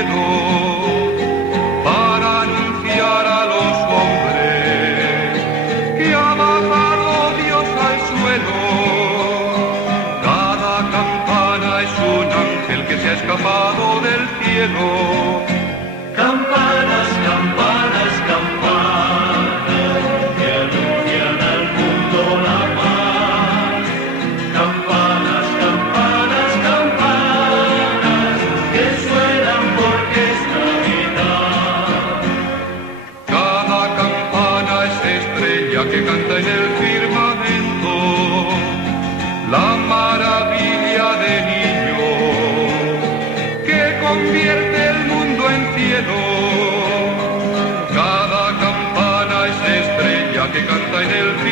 cielo para anunciar a los hombres que ha bajado Dios al suelo. Cada campana es un ángel que se ha escapado del cielo. Campanas, campanas, campanas, que anuncian al mundo la paz. Campanas, campanas, campanas, que suenan porque es Navidad. Cada campana es estrella que canta en el firmamento, la maravilla de niño que convierte el mundo en cielo. Cada campana es estrella que canta en el cielo.